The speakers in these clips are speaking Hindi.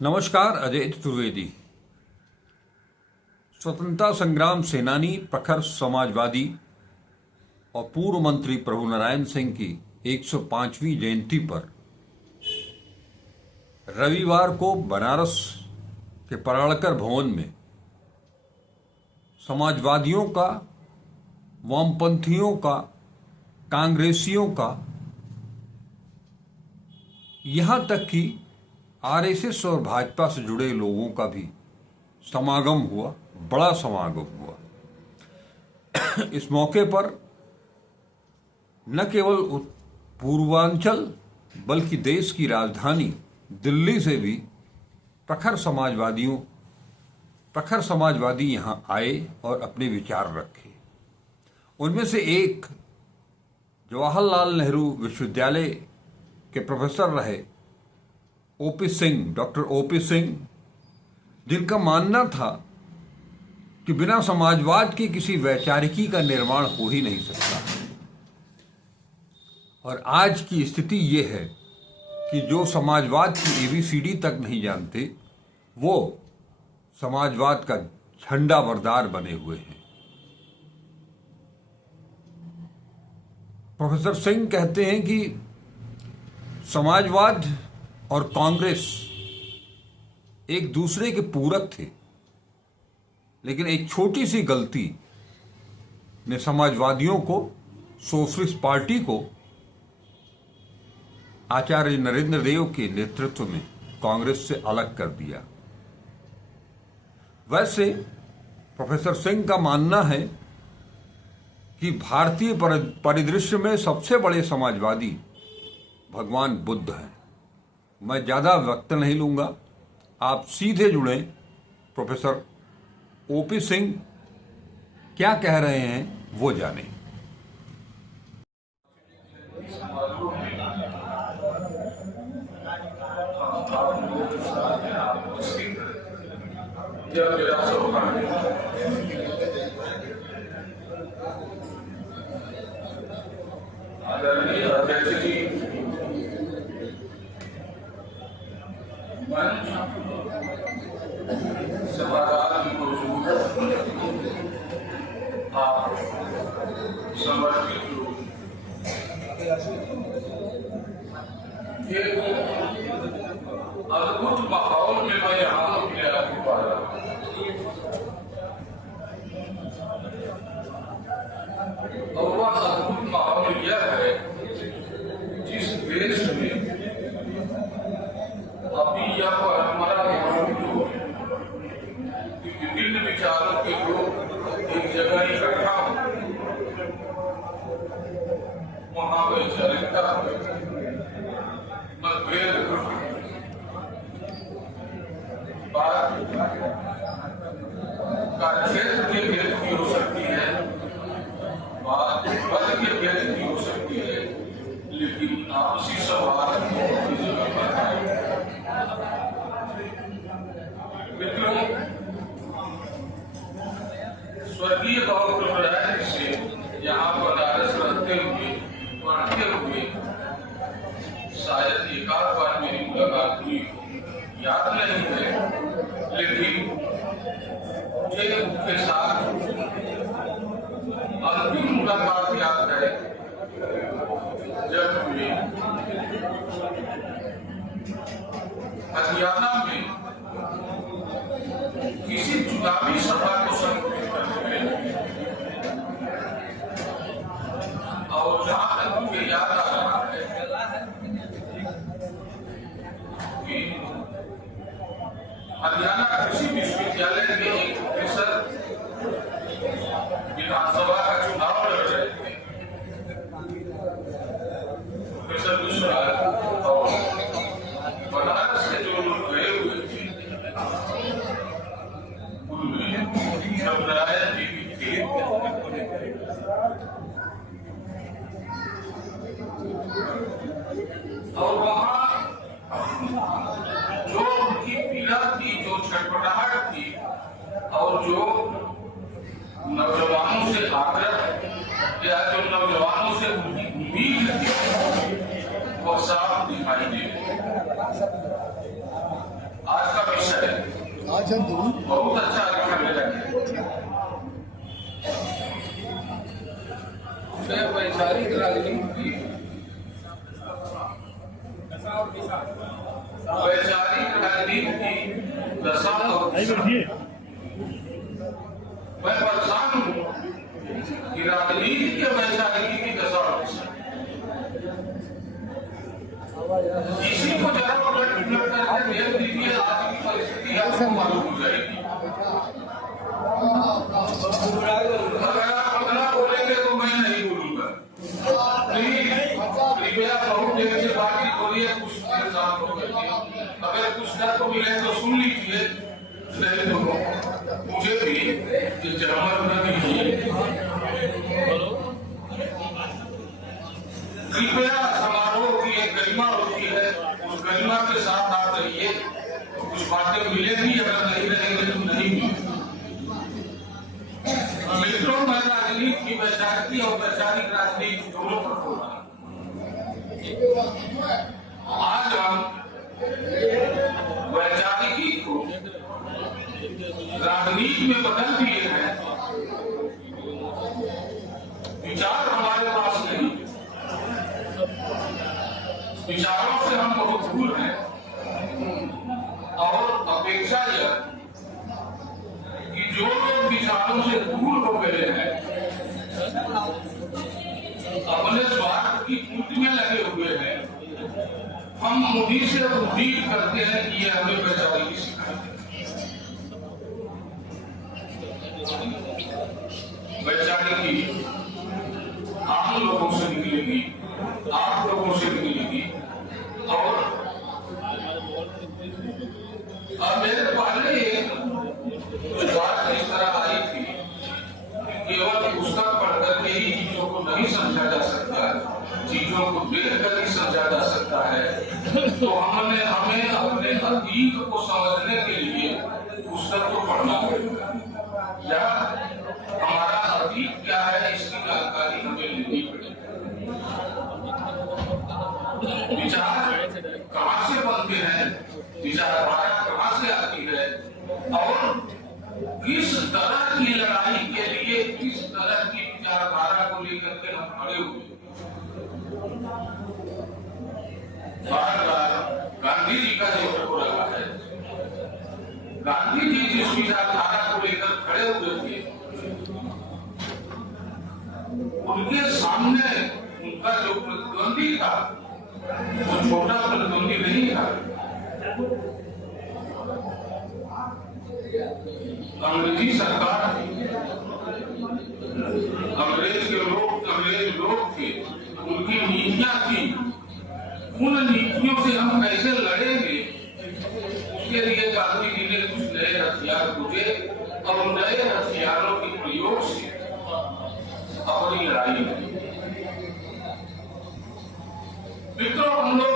नमस्कार, अजय चतुर्वेदी। स्वतंत्रता संग्राम सेनानी, प्रखर समाजवादी और पूर्व मंत्री प्रभु नारायण सिंह की 105वीं जयंती पर रविवार को बनारस के पराड़कर भवन में समाजवादियों का, वामपंथियों का, कांग्रेसियों का, यहां तक कि आरएसएस और भाजपा से जुड़े लोगों का भी समागम हुआ, बड़ा समागम हुआ। इस मौके पर न केवल पूर्वांचल बल्कि देश की राजधानी दिल्ली से भी प्रखर समाजवादी यहां आए और अपने विचार रखे। उनमें से एक जवाहरलाल नेहरू विश्वविद्यालय के प्रोफेसर रहे डॉक्टर ओपी सिंह, जिनका मानना था कि बिना समाजवाद के किसी वैचारिकी का निर्माण हो ही नहीं सकता। और आज की स्थिति ये है कि जो समाजवाद की एबीसीडी तक नहीं जानते, वो समाजवाद का झंडा बरदार बने हुए हैं। प्रोफेसर सिंह कहते हैं कि समाजवाद और कांग्रेस एक दूसरे के पूरक थे, लेकिन एक छोटी सी गलती ने समाजवादियों को, सोशलिस्ट पार्टी को, आचार्य नरेंद्र देव के नेतृत्व में कांग्रेस से अलग कर दिया। वैसे प्रोफेसर सिंह का मानना है कि भारतीय परिदृश्य में सबसे बड़े समाजवादी भगवान बुद्ध हैं। मैं ज्यादा वक्त नहीं लूंगा, आप सीधे जुड़ें। प्रोफेसर ओपी सिंह क्या कह रहे हैं वो जानें। आदरणीय अध्यक्ष जी, सभागार की मौजूद आप समर्पित लोग, एक अद्भुत माहौल में मैं यहाँ अपने आप को पा रहा हूँ। और वह अद्भुत माहौल यह है जिस देश में अभी यह परंपरा कि विभिन्न विचारों के लोग एक जगह इकट्ठा हो, वहां वैचारिकता, मतभेद, बात कार्यक्षेत्र के भेद की हो सकती है, बात पद के भेद की हो सकती है, लेकिन आपसी सवाल की जगह पर है। मित्रों, स्वर्गीय गौरव राय से यहाँ बनारस रहते हुए, पढ़ते हुए शायद एक आध बार मेरी मुलाकात हुई, याद नहीं है, लेकिन मुझे उनके साथ अंतिम मुलाकात याद है जब वे हरियाणा में किसी चुनावी सभा को संबोधित करते हुए, और जहां तक मुझे याद आ रहा है कि हरियाणा कृषि विश्वविद्यालय के एक प्रोफेसर विधानसभा का चुनाव लड़ रहे थे, प्रोफेसर विश्वराज, और बनारस से जो लोग गए हुए थे उनमें नारायण जी भी थे। और वहां जो उनकी पीड़ा थी, जो छटपटाहट थी, और जो नौजवानों से आग्रह या जो नौजवानों से उनकी उम्मीद थी, वो साफ दिखाई दे रही। आज बहुत अच्छा करने लगे। वैचारिक राजनीति दशा मैं परेशान हूँ कि राजनीति के वैचारिकी की दशा इसी को जरा उलट करके देख लीजिए, आज की परिस्थिति आपको मालूम हो जाएगी। अगर आप अपना बोलेंगे तो मैं नहीं बोलूंगा। प्लीज कृपया बहुत देर से बातचीत हो रही है, कुछ देर शांत हो गई। अगर कुछ डर को मिले तो सुन लीजिए, नहीं तो मुझे भी जहमत न दीजिए। कृपया समारोह की एक गरिमा होती है, उस गरिमा के साथ आप रहिए। कुछ बातें मिलेगी, अगर नहीं रहेंगे तो नहीं मिलेगी। मित्रों, मैं राजनीति की वैचारिकी और वैचारिक राजनीति दोनों पर हो रहा है। आज हम वैचारिकी को राजनीति में बदल दिए हैं। विचार हमारे पास नहीं, विचारों से हम बहुत दूर हैं। और अपेक्षा यह कि जो लोग विचारों से दूर हो गए हैं, अपने स्वार्थ की पूर्ति में लगे हुए हैं, हम उन्हीं से उम्मीद करते हैं कि ये हमें वैचारिकी सिखाएंगे। वैचारिकी आम लोगों से निकलेगी, आप लोगों से निकलेगी। और अब मेरे पहले एक बात इस तरह आई थी कि केवल पुस्तक पढ़कर के ही चीजों को नहीं समझा जा सकता, चीजों को देख कर ही समझा जा सकता है। तो हमें अपने अतीत को समझने के लिए पुस्तक को पढ़ना पड़ेगा, या हमारा अतीत क्या है इसकी जानकारी हमें लेनी पड़ेगी। विचार कहाँ से बनते हैं, विचारधारा कहाँ से आती है, और किस तरह की लड़ाई के लिए, किस तरह की विचारधारा को लेकर के हम खड़े हुए। बार बार गांधी जी का जिक्र हो रहा है। गांधी जी जिस विचारधारा को लेकर खड़े हुए थे, उनके सामने उनका जो प्रतिद्वंदी था वो छोटा प्रतिद्वंदी नहीं था। अंग्रेजी सरकार थी, अंग्रेज लोग थे, उनकी नीतियां थी। उन नीतियों से हम कैसे लड़ेंगे, उसके लिए गांधी जी ने कुछ नए हथियार खोजे और नए हथियारों के प्रयोग से अपनी लड़ाई लड़ी। मित्रों, हम लोग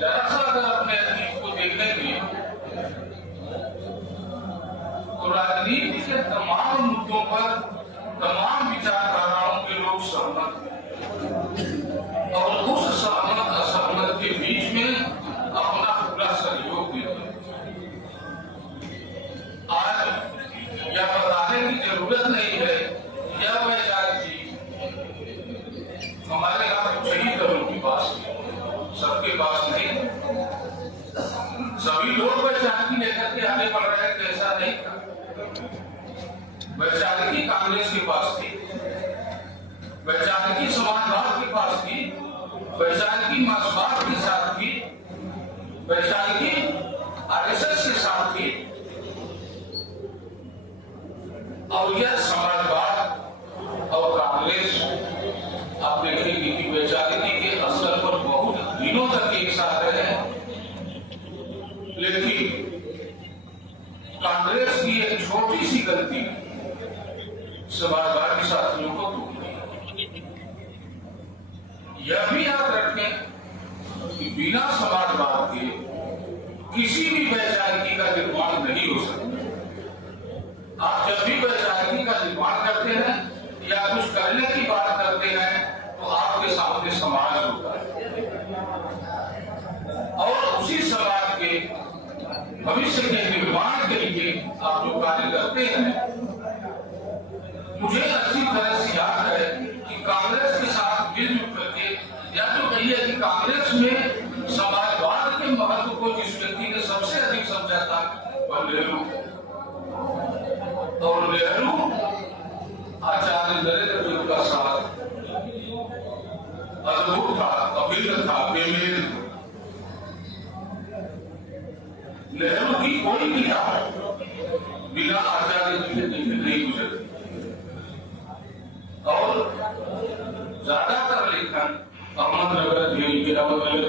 जरा सा अगर अपने अतीत को देखेंगे तो राजनीति के तमाम मुद्दों पर तमाम विचारधाराओं के लोग सहमत हैं, और उस सहमत असहमत के बीच में अपना पूरा सहयोग देते हैं। आज यह बताने की जरूरत नहीं है, यह वैचारिक चीज हमारे यहाँ कुछ ही लोगों के पास, सबके पास नहीं। सभी लोग वैचारिकी लेकर के आगे बढ़ रहे हैं, ऐसा नहीं था। वैचारिकी कांग्रेस के पास थी, वैचारिकी समाजवाद के पास थी, वैचारिकी मार्क्सवाद के साथ थी, वैचारिकी आरएसएस के साथ थी। और यह समाजवाद और कांग्रेस आप देखेंगे कि वैचारिकी के स्तर पर बहुत दिनों तक एक साथ रहे, लेकिन कांग्रेस की एक छोटी सी गलती समाजवादी साथियों को टूट गई। यह भी याद रखें कि बिना समाजवाद के किसी भी वैचारिकी का निर्माण नहीं हो सकता। आप जब भी वैचारिकी का निर्माण करते हैं या कुछ करने की बात करते हैं तो आपके सामने समाज होता है, और उसी समाज के भविष्य के निर्माण के कार्य करते हैं। मुझे अच्छी तरह से याद है कि कांग्रेस के साथ मिलजुल करके, या तो कहिए कि कांग्रेस में समाजवाद के महत्व को जिस व्यक्ति ने सबसे अधिक समझा था वह नेहरू, और नेहरू आचार्य नरेंद्र मोदी का साथ अद्भुत था, अभिन्न था, बेमेल। नेहरू की कोई भी बिना आचार्य जी के नहीं गुजरती, और ज्यादातर लेखन अहमदनगर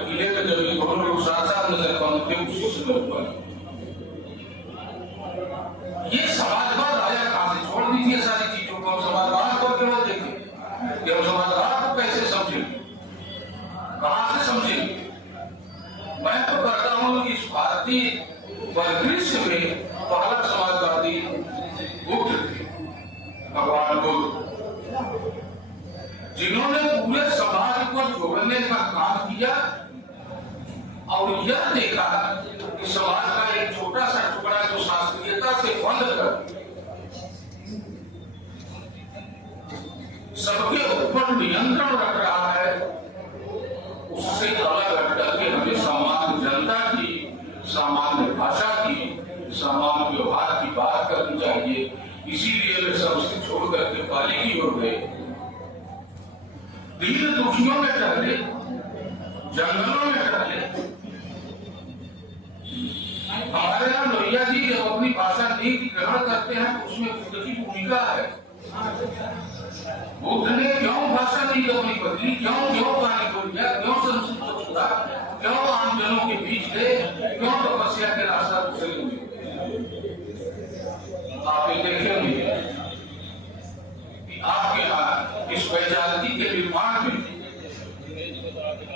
किले में जब दोनों लोग साथ साथ नजर पहुंचते उसी से हुआ। ये समाजवाद आया कहां से? छोड़ दीजिए सारी चीजों को, हम समाजवाद को केवल देखें कि हम समाजवाद को कैसे समझेंगे, कहां से समझेंगे। मैं तो कहता हूं कि इस भारतीय परिदृश्य में पहला समाजवादी बुद्ध थे, भगवान बुद्ध, जिन्होंने पूरे समाज को जोड़ने का काम किया और यह देखा कि समाज का एक छोटा सा टुकड़ा जो शास्त्रीयता से बंद कर सबके ऊपर नियंत्रण रख रहा है, उससे अलग हट करके हमें सामान्य जनता की, सामान्य भाषा की, सामान्य व्यवहार की बात करनी चाहिए। इसीलिए वे सबसे छोड़ करके पाली की ओर गए, दीन दुखियों में टहले, जंगलों में टहले। हमारे यहाँ लोहिया जी जब अपनी भाषा नीति ग्रहण करते हैं तो उसमें बुद्ध की भूमिका है। बुद्ध ने क्यों भाषा नहीं अपनी बदली, क्यों पानी को दिया, क्यों संस्कृत को छुड़ा, क्यों आम जनों के बीच गए, क्यों तपस्या के रास्ता दूसरे हुए। आप ये देखेंगे कि आपके यहाँ इस वैचारिकी के निर्माण में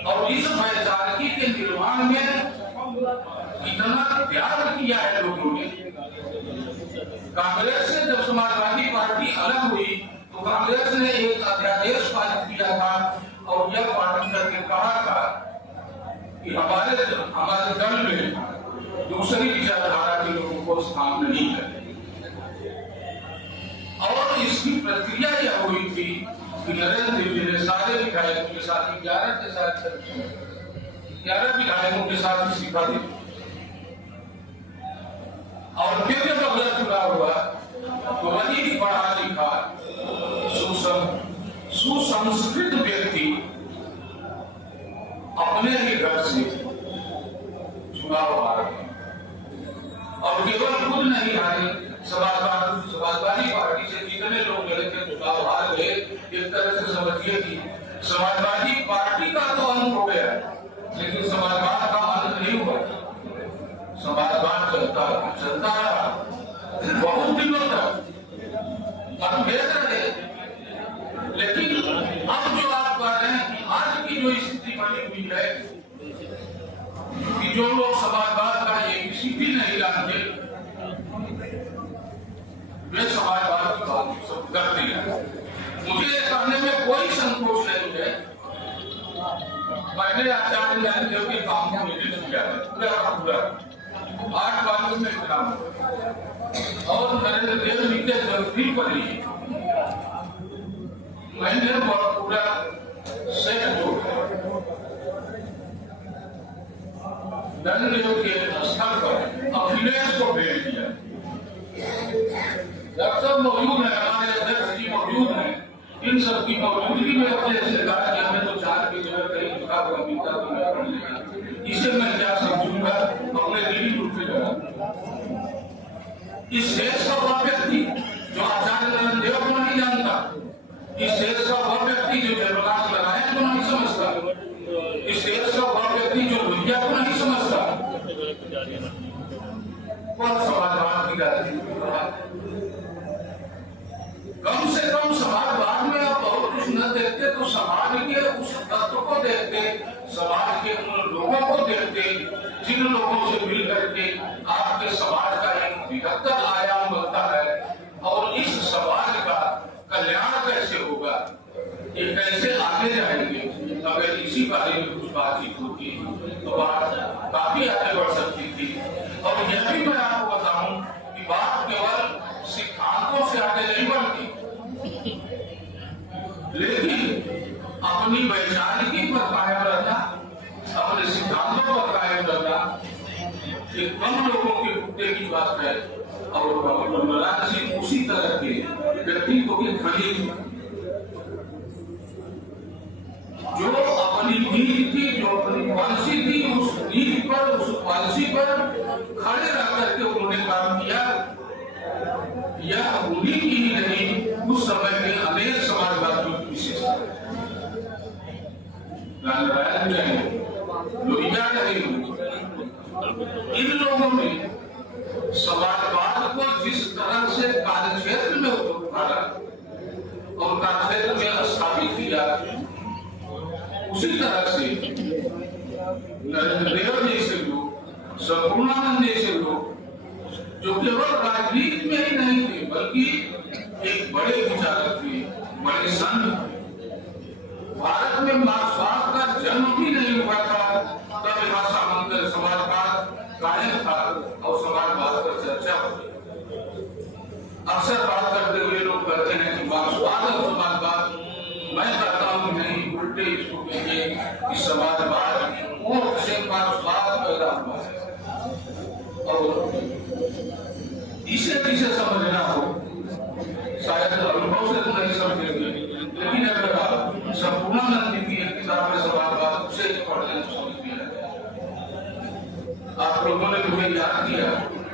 और इस वैचारिकी के निर्माण में कितना त्याग किया है लोगों ने। कांग्रेस से जब समाजवादी पार्टी अलग हुई तो कांग्रेस ने एक अध्यादेश पारित किया था और यह पारित करके कहा था कि हमारे दल में दूसरी विचारधारा के लोगों को स्थान नहीं है। और इसकी प्रक्रिया यह हुई थी कि नरेंद्र जी ने सारे विधायकों के साथ 11 विधायकों के साथ इस्तीफा दिया, और फिर जब अगला चुनाव हुआ तो वही पढ़ा लिखा सुसंस्कृत व्यक्ति अपने ही घर से चुनाव हारे, और केवल खुद नहीं हारे, समाजवादी पार्टी से जितने लोग लड़े थे चुनाव हार गए। एक तरह से समझिए कि समाजवादी पार्टी का तो अंत हो गया, लेकिन समाजवाद का अंत नहीं हुआ। समाजवाद चलता रहा बहुत दिनों तक, मतभेद रहे, लेकिन अब जो आप कह रहे हैं कि आज की जो स्थिति बनी हुई है कि जो लोग समाजवाद का एबीसीडी नहीं जानते वे समाजवाद की बात करते हैं। मुझे कहने में कोई संकोच नहीं है। मैंने आचार्य ज्ञानदेव के काम को निर्देश किया था पूरा 8 बार में इनाम, और नरेंद्र देव जी के जरूरी पर ही मैंने पूरा सेट जोड़ नरेंद्र देव के स्थल पर अखिलेश को भेज दिया। सब मौजूद है, हमारे अध्यक्ष जी मौजूद है, इन सब की मौजूदगी में अपने से कहा कि हमें तो 4 की जगह कहीं चुका गंभीरता तो मैं कर लेगा, इसे मैं क्या समझूंगा अपने दिली रूप से लगा। इस देश का वह व्यक्ति जो आचार्य नरेंद्र देव को नहीं जानता, इस देश का वह व्यक्ति जो जयप्रकाश नारायण को नहीं समझता, इस देश का वह व्यक्ति जो लोहिया को नहीं समझता, वह समाजवाद की राजनीति। कम से कम समाजवाद में आप बहुत कुछ न देखते तो समाज के उस तत्व को देखते, समाज के उन लोगों को देखते जिन लोगों से मिल करके आपके समाज का एक बृहत्तर आयाम बनता है। और इस समाज का कल्याण कैसे होगा, ये कैसे आगे जाएंगे, अगर इसी बारे में कुछ बातचीत होती तो बात काफी आगे बढ़ सकती थी। और यह भी मैं आपको बताऊं कि बात केवल ये कम लोगों के मुद्दे की बात है और डॉक्टर मलान सिंह उसी तरह के व्यक्तित्व के खलील जो अपनी नीति थी, जो अपनी पॉलिसी थी, उस नीति पर, उस पॉलिसी पर खड़े रह करके उन्होंने काम किया। यह उन्हीं की ही नहीं, उस समय के अनेक समाजवादियों की विशेषता लोहिया रहे। इन लोगों ने समाजवाद को जिस तरह से कार्यक्षेत्र में उतारा और कार्यक्षेत्र में स्थापित किया, उसी तरह से नरेंद्र देव जैसे लोग, संपूर्णानंद जैसे लोग, जो केवल राजनीति में ही नहीं थे बल्कि एक बड़े विचारक थे, बड़े संत। भारत में मार्क्सवाद का जन्म भी नहीं हुआ था, तब यहाँ सामंत समाजवाद कायम था और समाजवाद पर चर्चा होती। अक्सर बात करते हुए लोग कहते हैं कि मार्क्सवाद और समाजवाद, मैं कहता हूं नहीं, उल्टे इसको कहिए कि समाजवाद और से मार्क्सवाद पैदा हुआ है। और इसे किसे समझना हो, शायद अनुभव से तो नहीं समझेंगे, लेकिन अगर आप संपूर्णानंद की एक किताब में समाजवाद उसे पढ़ लें तो समझ में आ जाएगा। आप लोगों ने मुझे याद किया,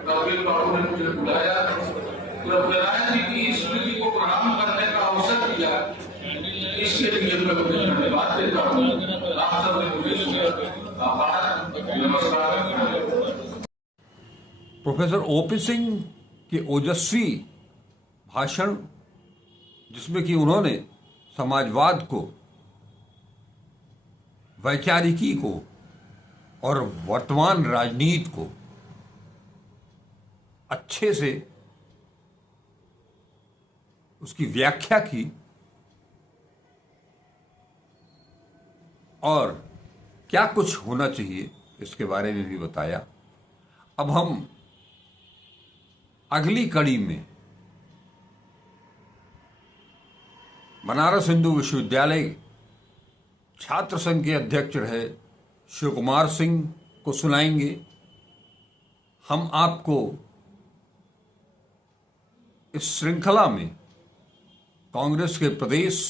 कपिल बाबू ने मुझे बुलाया, पृथ्वीराज जी की स्मृति को प्रणाम करने का अवसर दिया। इसके लिए मैं मुझे धन्यवाद देता हूँ। आप सबने मुझे सुना। आभार, नमस्कार। प्रोफेसर ओपी सिंह के ओजस्वी भाषण, जिसमें कि उन्होंने समाजवाद को, वैचारिकी को और वर्तमान राजनीति को अच्छे से उसकी व्याख्या की और क्या कुछ होना चाहिए इसके बारे में भी बताया। अब हम अगली कड़ी में बनारस हिंदू विश्वविद्यालय छात्र संघ के अध्यक्ष रहे शिव कुमार सिंह को सुनाएंगे। हम आपको इस श्रृंखला में कांग्रेस के प्रदेश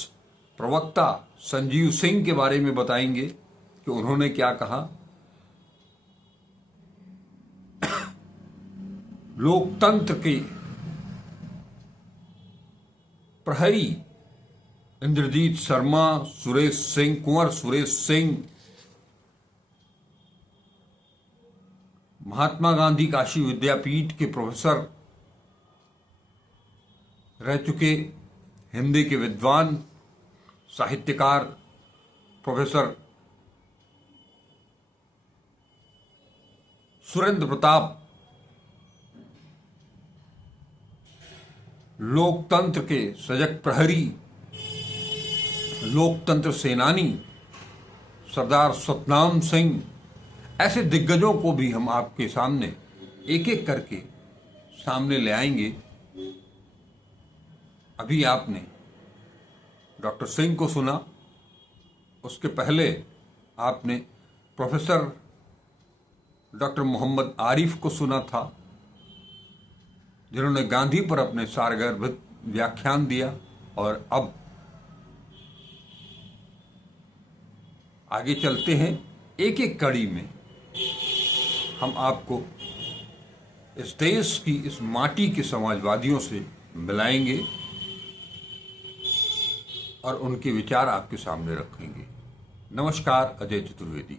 प्रवक्ता संजीव सिंह के बारे में बताएंगे कि उन्होंने क्या कहा। लोकतंत्र के प्रहरी इंद्रजीत शर्मा, सुरेश सिंह, कुंवर सुरेश सिंह, महात्मा गांधी काशी विद्यापीठ के प्रोफेसर रह चुके हिंदी के विद्वान साहित्यकार प्रोफेसर सुरेंद्र प्रताप, लोकतंत्र के सजग प्रहरी, लोकतंत्र सेनानी सरदार सतनाम सिंह, ऐसे दिग्गजों को भी हम आपके सामने एक एक करके सामने ले आएंगे। अभी आपने डॉक्टर सिंह को सुना, उसके पहले आपने प्रोफेसर डॉक्टर मोहम्मद आरिफ को सुना था, जिन्होंने गांधी पर अपने सारगर्भित व्याख्यान दिया। और अब आगे चलते हैं, एक एक कड़ी में हम आपको इस देश की, इस माटी के समाजवादियों से मिलाएंगे और उनके विचार आपके सामने रखेंगे। नमस्कार, अजय चतुर्वेदी।